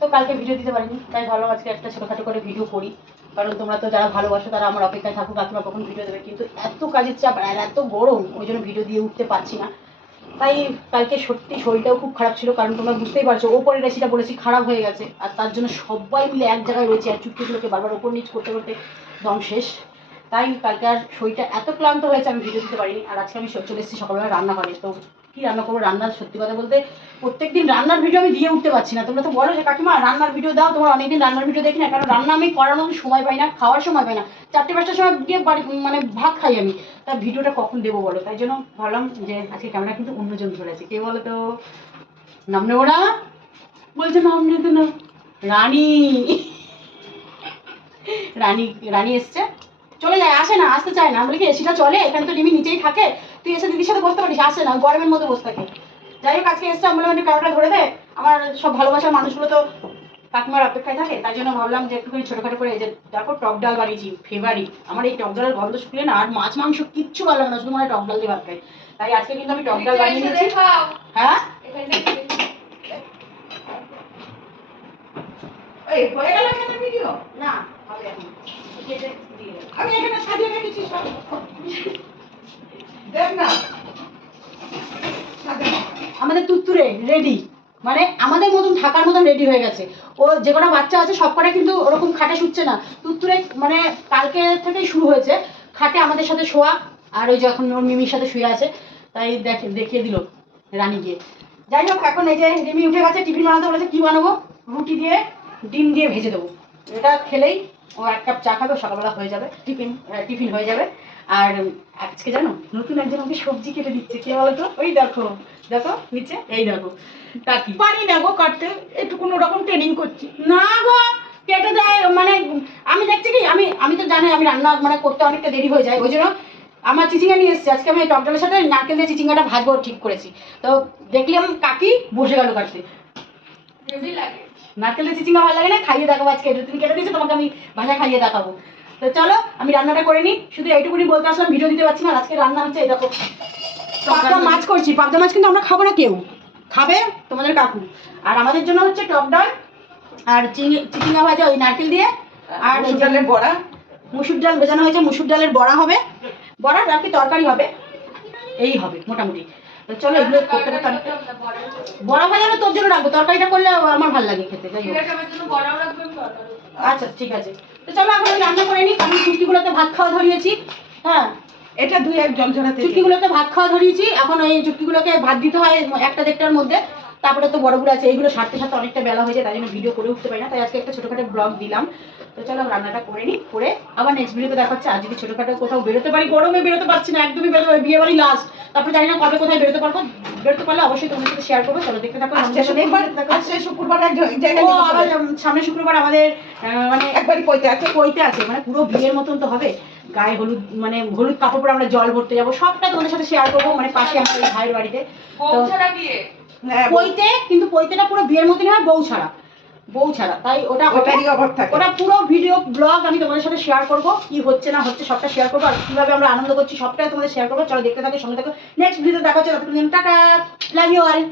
তো কালকে ভিডিও দিতে পারিনি, তাই ভালো আজকে একটা ছোটোখাটো করে ভিডিও করি। কারণ তোমরা তো যারা ভালোবাসো তারা আমার অপেক্ষায় থাকুক কাকিমা কখন ভিডিও দেবে? কিন্তু এত কাজের চাপ আর এত গরম, ওই জন্য ভিডিও দিয়ে উঠতে পারছি না। তাই কালকে সত্যি শরীরটাও খুব খারাপ ছিল, কারণ তোমরা বুঝতেই পারছ, ওপরের রেসিটা বলেছি খারাপ হয়ে গেছে। আর তার জন্য সবাই মিলে এক জায়গায় রয়েছে, আর চুটকিগুলোকে বারবার ওপর নিচ করতে করতে দম শেষ। তাই কালকে আর শরীরটা এত ক্লান্ত হয়েছে, আমি ভিডিও দিতে পারিনি। আর আজকে আমি চলে এসেছি সকালবেলা রান্না করে তো কি রান্না করব রান্নার সত্যি কথা বলতে প্রত্যেকদিন রান্নার ভিডিও আমি দিয়ে উঠতে পারছি না। তোমরা তো বলো যে, কাকিমা, রান্নার ভিডিও দাও, তোমার অনেকদিন রান্নার ভিডিও দেখি না, কারণ রান্না আমি করার মতো সময় পাই না, খাওয়ার সময় পাই না। চারটে, পাঁচটার সময় গিয়ে বাড়ি মানে ভাত খাই আমি। তা ভিডিওটা কখন দেবো বলো? তাই জন্য ভাবলাম যে আজকে ক্যামেরা কিন্তু অন্যজন ধরেছে কে বলো তো? নাম নেব না? বলছে নাম নিতে না। রানী। রানী রানী এসছে। চলে যায়, আসে না, আসতে চায় না। বলি কি, এসিটা চলে, এখানে তো রিমি নিচেই থাকে। তুই এসে দিদির সাথে বসতে পারিস আসে না গরমের মধ্যে বসে থাকে। যাই হোক আজকে এসছে আমি বললাম একটু ক্যামেরাটা ধরে দে। আমার সব ভালোবাসার মানুষগুলো তো কাকিমার অপেক্ষায় থাকে তাই জন্য ভাবলাম যে একটুখানি ছোটোখাটো করে এই যে দেখো টক ডাল বানিয়েছি ফেভারিট আমার এই টক ডালের গন্ধ শুকলে না আর মাছ মাংস কিচ্ছু ভালো না শুধু মানে টক ডাল দিয়ে ভাত খাই। তাই আজকে কিন্তু আমি টক ডাল বানিয়ে নিয়েছি। হ্যাঁ? হয়ে গেল ভিডিও না হবে। আমি এখানে সাজিয়ে রেখেছি সব দেখ না সাজানো। আমাদের রেডি মানে আমাদের মতন থাকার মতন রেডি হয়ে গেছে। ও যে কটা বাচ্চা আছে, সব কটা কিন্তু ওরকম খাটে শুচ্ছে না। তুত্তুরে মানে কালকে থেকেই শুরু হয়েছে। খাটে আমাদের সাথে শোয়া, আর ওই যখন ওর মিমির সাথে শুয়ে আছে। তাই দেখে, দেখিয়ে দিল রানী গিয়ে। যাই হোক, এখন এই যে রিমি উঠে গেছে, টিফিন বানাতে বলেছে, কি বানাবো? রুটি দিয়ে, ডিম দিয়ে ভেজে দেবো। এটা খেলেই ও এক কাপ চা খাবে সকালবেলা হয়ে যাবে টিফিন টিফিন হয়ে যাবে। আর আজকে জানো নতুন একজন আমাকে সবজি কেটে দিচ্ছে কে বলো তো? ওই দেখো দেখো নিচে এই দেখো কাকি পারি না গো কাটতে একটু কোনো রকম ট্রেনিং করছি। না গো কেটে দেয় মানে আমি দেখছি কি আমি আমি তো জানি আমি রান্না মানে করতে অনেকটা দেরি হয়ে যায় ওই জন্য আমার চিচিঙ্গা নিয়ে এসেছি। আজকে আমি টক ডালের সাথে নারকেল দিয়ে চিচিঙ্গাটা ভাজবো ঠিক করেছি। তো দেখলাম কাকি বসে গেল কাটতে। নারকেল দিয়ে চিচিঙ্গা ভালো লাগে না খাইয়ে দেখাবো আজকে। এটা তুমি কেটে দিয়েছ তোমাকে আমি ভাজা খাইয়ে দেখাবো। তো চলো আমি রান্নাটা করে নিই। শুধু এইটুকুনি বলতে আসলাম ভিডিও দিতে পারছি না আজকে রান্না হচ্ছে এই দেখো। পাবদা মাছ করছি। পাবদা মাছ কিন্তু আমরা খাব না কেউ। খাবে তোমাদের কাকু। আর আমাদের জন্য হচ্ছে টক ডাল আর চিংড়ি চিচিঙ্গা ভাজা ওই নারকেল দিয়ে আর ডালের বড়া। মুসুর ডাল ভেজানো হয়েছে মুসুর ডালের বড়া হবে। বড়া আর কি তরকারি হবে এই হবে মোটামুটি। তো চলো এগুলো করতে করতে বড়া ভাজানো তোর জন্য রাখব তরকারিটা করলে আমার ভালো লাগে খেতে যাই আচ্ছা ঠিক আছে। তো চলো এখন আমি রান্না করে নিই কারণ চুটকিগুলোতে ভাত খাওয়া ধরিয়েছি হ্যাঁ। এটা দুই এক জল ঝরাতে চুটকিগুলোকে ভাত খাওয়া ধরিয়েছি এখন এই চুটকিগুলোকে ভাত দিতে হয় একটা দেড়টার মধ্যে তারপরে তো বড়গুলো আছে এইগুলো সারতে সারতে অনেকটা বেলা হয়ে যায় তাই জন্য ভিডিও করে উঠতে পারি না তাই আজকে একটা ছোটোখাটো ব্লগ দিলাম। তো চলো আমি রান্নাটা করে নিই করে আবার নেক্সট ভিডিওতে দেখাচ্ছে আর যদি ছোটোখাটো কোথাও বেরোতে পারি গরমে বেরোতে পারছি না একদমই বেরোতে পারি বিয়ে বাড়ি লাস্ট তারপরে জানি না কবে কোথায় বেরোতে পারব। বেরোতে পারলে অবশ্যই তোমাদের সাথে শেয়ার করব। চলো দেখতে থাকো শুক্রবার আবার সামনে শুক্রবার আমাদের মানে একবারই কইতে আছে। কইতে আছে। মানে পুরো বিয়ের মতন তো হবে। গায়ে হলুদ মানে হলুদ কাপড় পরে আমরা জল ভরতে যাব। সবটা তোমাদের সাথে শেয়ার করব মানে পাশে আমাদের ভাইয়ের বাড়িতে। তো হ্যাঁ, পইতে কিন্তু পইতেটা পুরো বিয়ের মতনই হয় বউ ছাড়া। বউ ছাড়া। তাই ওটা ওটারই অভাব থাকে। ওটা পুরো ভিডিও ব্লগ আমি তোমাদের সাথে শেয়ার করব। কি হচ্ছে না হচ্ছে সবটা শেয়ার করব আর কীভাবে আমরা আনন্দ করছি সবটাই তোমাদের শেয়ার করব। চলো দেখতে থাকো সঙ্গে থাকো। নেক্সট ভিডিও দেখা হচ্ছে ততক্ষণ টাটা লাভ ইউ অল